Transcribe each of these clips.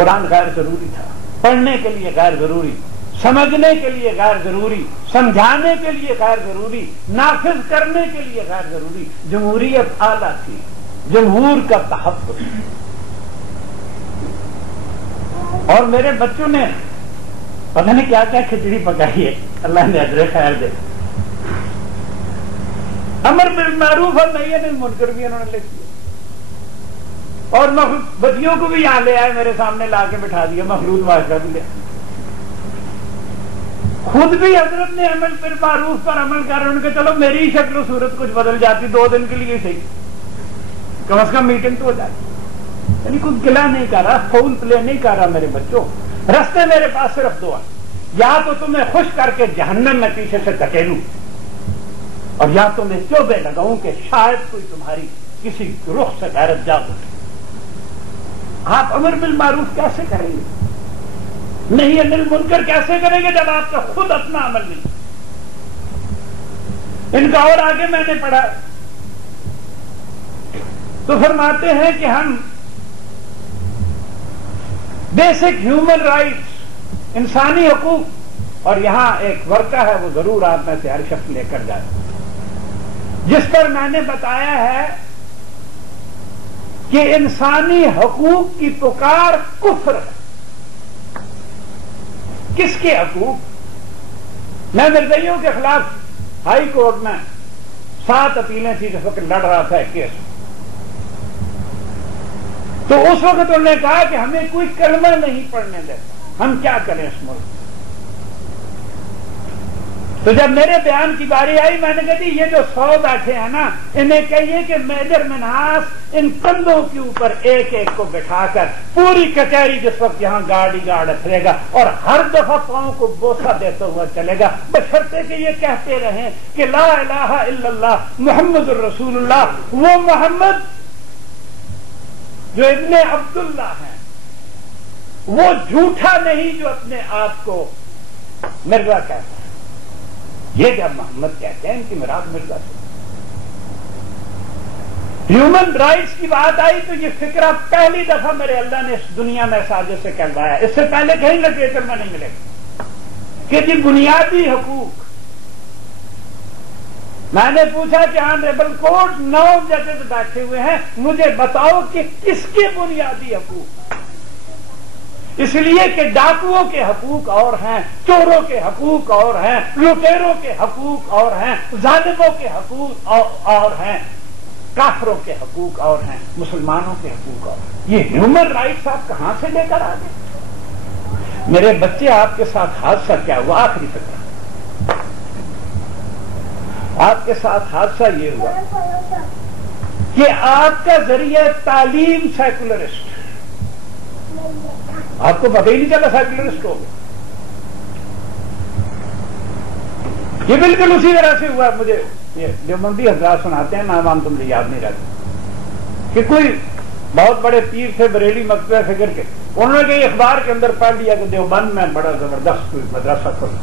قرآن غیر ضروری تھا، پڑھنے کے لیے غیر ضروری، سمجھنے کے لیے غیر ضروری، سمجھانے کے لیے غیر ضروری، نافذ کرنے کے لیے غیر ضروری۔ جمہوریت اعلیٰ تھی، جمہور کا تحفظ۔ اور میرے بچوں نے پتہ نہیں کیا کیا کھچڑی پکائی ہے، اللہ نے اجر خیر دے۔ امر بالمعروف اور نہی عن المنکر بھی انہوں نے لکھ دیا، اور بچیوں کو بھی یہاں لے آئے، میرے سامنے لا کے بٹھا دیا، مخلوط معاشرہ بھی لے۔ خود بھی حضرت نے عمل بالمعروف پر عمل کر ان کے چلو میری شکل و صورت کچھ بدل جاتی 2 دن کے لیے صحیح، کم از کم میٹنگ تو ہو جاتی، یعنی کوئی گلہ نہیں کر رہا، فول پلے نہیں کر رہا۔ میرے بچوں، رستے میرے پاس صرف 2 ہیں، یا تو تمہیں خوش کر کے جہنم میں پیچھے سے دھکیلوں، اور یا تمہیں چوبے لگاؤں کہ شاید کوئی تمہاری کسی رخ سے غیرت جاگ اٹھے۔ آپ امر بالمعروف کیسے کریں گے، نہیں عن المنکر کیسے کریں گے جب آپ کا خود اپنا عمل نہیں؟ ان کا اور آگے میں نے پڑھا تو فرماتے ہیں کہ ہم بیسک ہیومن رائٹس، انسانی حقوق، اور یہاں ایک ورقہ ہے وہ ضرور آپ میں سے ہر شخص لے کر جائے، جس پر میں نے بتایا ہے کہ انسانی حقوق کی پکار کفر ہے۔ کس کے حقوق؟ میں مرزائیوں کے خلاف ہائی کورٹ میں 7 اپیلیں تھی جس وقت لڑ رہا تھا ایک کیس، تو اس وقت انہوں نے کہا کہ ہمیں کوئی کلمہ نہیں پڑھنے دیتا، ہم کیا کریں اس ملک؟ تو جب میرے بیان کی باری آئی میں نے کہا جی یہ جو 100 بیٹھے ہیں نا، انہیں کہیے کہ میجر منہاس ان کندھوں کے اوپر ایک ایک کو بٹھا کر پوری کچہری جس وقت یہاں گارڈ ہی گارڈ پھرے گا اور ہر دفعہ پاؤں کو بوسہ دیتا ہوا چلے گا، بشرطے کہ یہ کہتے رہیں کہ لا الہ الا اللہ محمد الرسول اللہ، وہ محمد جو ابن عبداللہ ہیں، وہ جھوٹا نہیں جو اپنے آپ کو مرزا کہتا ہے۔ یہ جب محمد کہتے ہیں ان کی مراد مرزا سے۔ ہیومن رائٹس کی بات آئی تو یہ فکرہ پہلی دفعہ میرے اللہ نے اس دنیا میں سازش سے کہلوایا، اس سے پہلے کہیں لٹریچر میں نہیں ملے گا کہ جی بنیادی حقوق۔ میں نے پوچھا کہ آنریبل کورٹ 9 ججز بیٹھے ہوئے ہیں، مجھے بتاؤ کہ کس کے بنیادی حقوق؟ اس لیے کہ ڈاکوؤں کے حقوق اور ہیں، چوروں کے حقوق اور ہیں، لٹیروں کے حقوق اور ہیں، ظالموں کے حقوق اور ہیں، کافروں کے حقوق اور ہیں، مسلمانوں کے حقوق اور ہیں۔ یہ ہیومن رائٹس آپ کہاں سے لے کر آ گئے؟ میرے بچے آپ کے ساتھ حادثہ کیا ہوا؟ آخری فکرہ آپ کے ساتھ حادثہ یہ ہوا کہ آپ کا ذریعہ تعلیم سیکولرسٹ، آپ کو پتہ ہی نہیں چلا سیکولرسٹ ہو گیا۔ یہ بالکل اسی طرح سے ہوا، مجھے یہ دیوبندی حضرات سناتے ہیں، نام تم سے یاد نہیں رہتا، کہ کوئی بہت بڑے پیر تھے بریلی مکتبہ فکر کے، انہوں نے کہیں اخبار کے اندر پڑھ لیا کہ دیوبند میں بڑا زبردست کوئی مدرسہ کھولا۔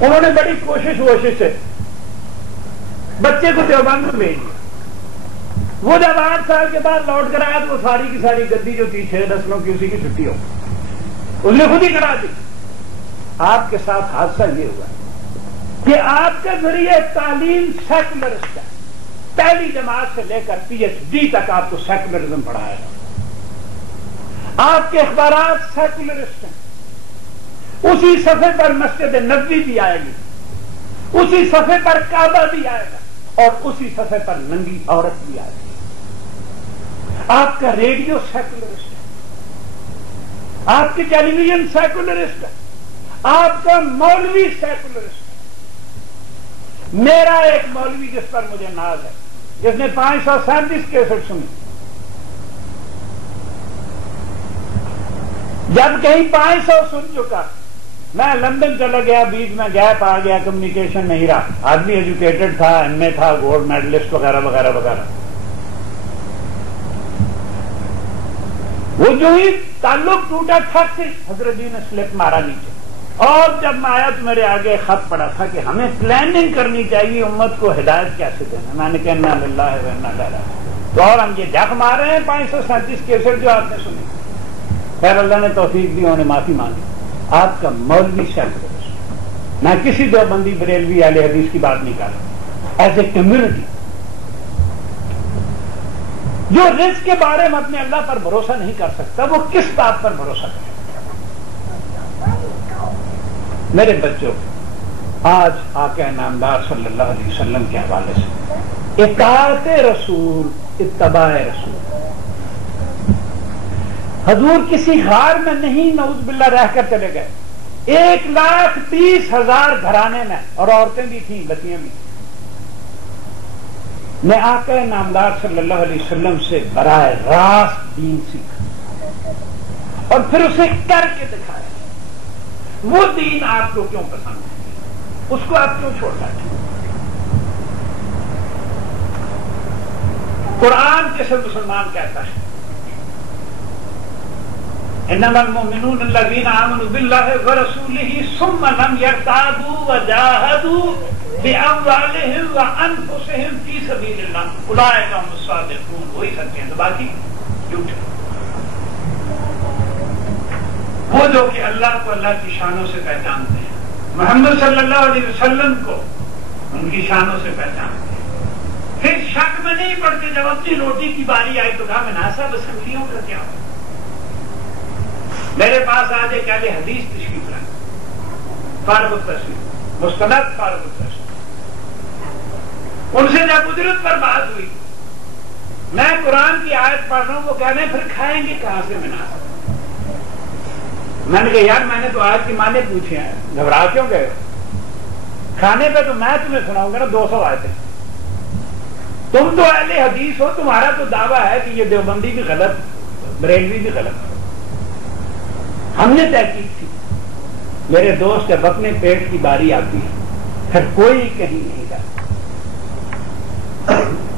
انہوں نے بڑی کوشش سے بچے کو دیوبند میں بھیج دیا۔ وہ جب 8 سال کے بعد لوٹ کر آیا تو وہ ساری کی ساری گدی جو تھی 6 نسلوں کی اسی کی چھٹی ہو، اس نے خود ہی کرا دی۔ آپ کے ساتھ حادثہ یہ ہوا کہ آپ کا ذریعہ تعلیم سیکولرسٹ ہے، پہلی جماعت سے لے کر PhD تک آپ کو سیکولرزم پڑھایا گا، آپ کے اخبارات سیکولرسٹ ہیں، اسی صفحے پر مسجد نبوی بھی آئے گی، اسی صفحے پر کعبہ بھی آئے گا، اور اسی صفحے پر ننگی عورت بھی آئے گی۔ آپ کا ریڈیو سیکولرسٹ ہے، آپ کی ٹیلی ویژن سیکولرسٹ ہے، آپ کا مولوی سیکولرسٹ ہے۔ میرا ایک مولوی جس پر مجھے ناز ہے، جس نے 537 کیسٹ سنی، جب کہیں 500 سن چکا، میں لندن چلا گیا، بیچ میں گیپ آ گیا، کمیونیکیشن نہیں رہا، آدمی ایجوکیٹڈ تھا، MA تھا، گولڈ میڈلسٹ وغیرہ وغیرہ وغیرہ، وہ جو ہی تعلق ٹوٹا ٹھک سے حضرت جی نے سلپ مارا نیچے، اور جب میں آیا تو میرے آگے خط پڑا تھا کہ ہمیں پلاننگ کرنی چاہیے امت کو ہدایت کیسے دینا۔ میں نے کہا انا للہ و انا الیہ راجعون، تو اور ہم یہ جھک مار رہے ہیں 537 کیسٹ جو آپ نے سنی۔ خیر اللہ نے توفیق دی، انہوں نے معافی مانگی. آپ کا مولوی سیلف، میں کسی دیوبندی بریلوی اہل حدیث کی بات نہیں کر رہا، ایز اے کمیونٹی جو رزق کے بارے میں اپنے اللہ پر بھروسہ نہیں کر سکتا، وہ کس بات پر بھروسہ کرے؟ میرے بچوں، آج آقا نامدار صلی اللہ علیہ وسلم کے حوالے سے اطاعت رسول، اتباع رسول. حضور کسی غار میں نہیں نعوذ باللہ رہ کر چلے گئے، 1,20,000 گھرانے میں، اور عورتیں بھی تھیں، بچیاں بھی تھیں. میں آقا نامدار صلی اللہ علیہ وسلم سے براہ راست دین سیکھا اور پھر اسے کر کے دکھایا. وہ دین آپ کو کیوں پسند ہے؟ اس کو آپ کیوں چھوڑ بیٹھے؟ قرآن کیسے مسلمان کہتا ہے انما المؤمنون الذين آمنوا بالله ورسوله ثم لم يرتابوا وجاهدوا بأموالهم وأنفسهم في سبيل الله أولئك هم الصادقون. وہی سچے ہیں، تو باقی جھوٹے. وہ جو کہ اللہ کو اللہ کی شانوں سے پہچانتے ہیں، محمد صلی اللہ علیہ وسلم کو ان کی شانوں سے پہچانتے ہیں، پھر شک میں نہیں پڑتے جب اپنی روٹی کی باری آئی تو کہا مناسب اسمبلیوں کا کیا ہو. میرے پاس آج ایک اہل حدیث تشریف لائے، فارغ التحصیل، مستند فارغ التحصیل. ان سے جب اجرت پر بات ہوئی، میں قرآن کی آیت پڑھ رہا ہوں، وہ کہہ رہے ہیں پھر کھائیں گے کہاں سے مناسب. میں نے کہا یار میں نے تو آج کی معنی پوچھے ہیں، گھبرا کیوں گئے؟ کھانے پہ تو میں تمہیں سناؤں گا نا 200 آیتیں. تم تو اہل حدیث ہو، تمہارا تو دعویٰ ہے کہ یہ دیوبندی بھی غلط، بریلوی بھی غلط. ہم نے تحقیق کی، میرے دوست جب اپنے پیٹ کی باری آتی ہے پھر کوئی کہیں نہیں جاتا.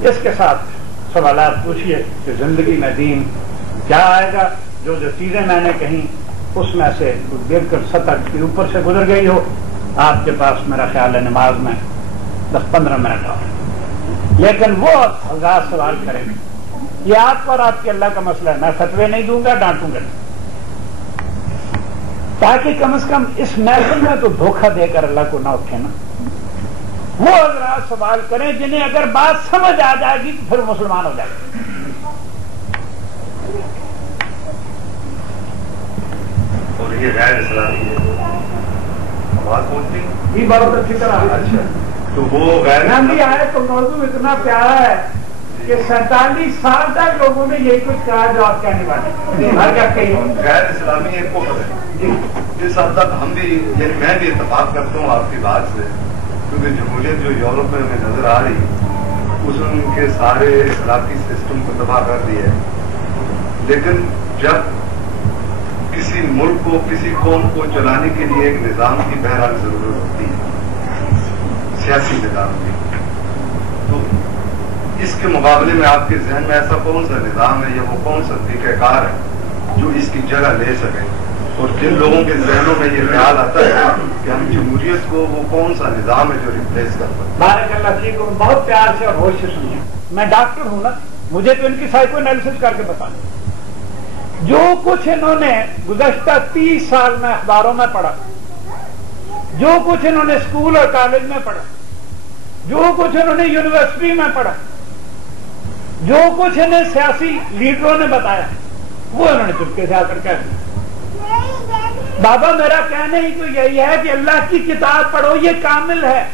اس کے ساتھ سوالات پوچھیے کہ زندگی میں دین کیا آئے گا. جو چیزیں میں نے کہیں اس میں سے گر کر سطح کے اوپر سے گزر گئی ہو، آپ کے پاس میرا خیال ہے نماز میں 10-15 منٹ ہو، لیکن وہ 1000 سوال کریں گے. یہ آپ پر آپ کے اللہ کا مسئلہ ہے. میں فتوے نہیں دوں گا، ڈانٹوں گا نہیں، تاکہ کم از کم اس محفل میں تو دھوکہ دے کر اللہ کو نہ اٹھے نا. وہ حضرات سوال کریں جنہیں اگر بات سمجھ آ جائے گی تو پھر مسلمان ہو جائے گا. اور یہ غیر اسلامی ہے، آواز پہنچتی یہ بہت اچھی طرح. اچھا، تو وہ غیر آئے تو موضوع اتنا پیارا ہے کہ 47 سال تک لوگوں نے یہی کچھ کہا جو آپ کہنے والے. غیر اسلامی ایک کو ہے جس حد تک ہم بھی، یعنی میں بھی اتفاق کرتا ہوں آپ کی بات سے، کیونکہ جمہوریت جو یورپ میں ہمیں نظر آ رہی اس ان کے سارے اخلاقی سسٹم کو تباہ کر دیا ہے. لیکن جب کسی ملک کو، کسی قوم کو چلانے کے لیے ایک نظام کی بہرحال ضرورت ہوتی ہے، سیاسی نظام کی، تو اس کے مقابلے میں آپ کے ذہن میں ایسا کون سا نظام ہے یا وہ کون سا طریقہ کار ہے جو اس کی جگہ لے سکے؟ اور جن لوگوں کے ذہنوں میں یہ خیال آتا ہے کہ ہم جمہوریت کو، وہ کون سا نظام ہے جو ریپلیس کر سکتا ہے؟ بارک اللہ فیکم. بہت پیار سے اور ہوش سے سنیے. میں ڈاکٹر ہوں نا، مجھے تو ان کی سائیکو انالیسس کر کے بتانا. جو کچھ انہوں نے گزشتہ 30 سال میں اخباروں میں پڑھا، جو کچھ انہوں نے اسکول اور کالج میں پڑھا، جو کچھ انہوں نے یونیورسٹی میں پڑھا، جو کچھ انہیں سیاسی لیڈروں نے بتایا، وہ انہوں نے چپکے سے آ کر کہہ دیا. بابا میرا کہنا ہی تو یہی ہے کہ اللہ کی کتاب پڑھو، یہ کامل ہے.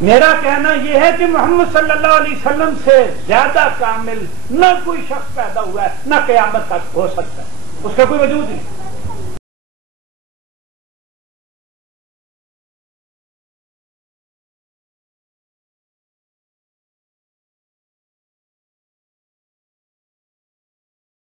میرا کہنا یہ ہے کہ محمد صلی اللہ علیہ وسلم سے زیادہ کامل نہ کوئی شخص پیدا ہوا ہے، نہ قیامت تک ہو سکتا ہے. اس کا کوئی وجود نہیں.